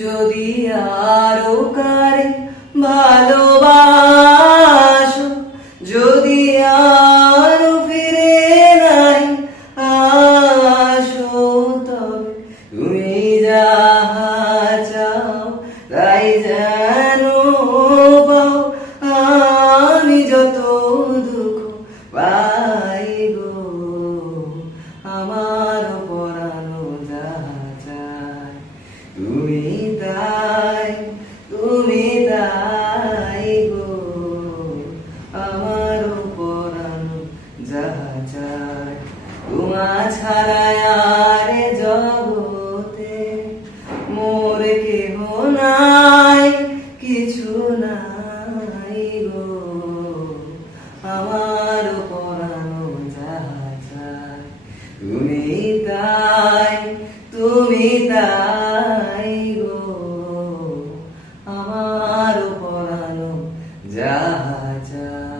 যদি আরো কারে ভালোবাসো, যদি আরো ফিরে নাই আসো, তবে তুমি যাহা চাও তাই যেন পাও। আমি যত দুঃখ পাই গো, আমার পরানো যাহা চায় তুমি তাই, তুমি তাই গো, আমার পরানো যাহা চায়। তোমা ছাড়া আর এ জগতে মোর কেহ নাই, কিছু নাই গো, আমার পরানো যাহা চায় তুমি তাই, তুমি তাই গো, আমার পরানো যাহা চায়।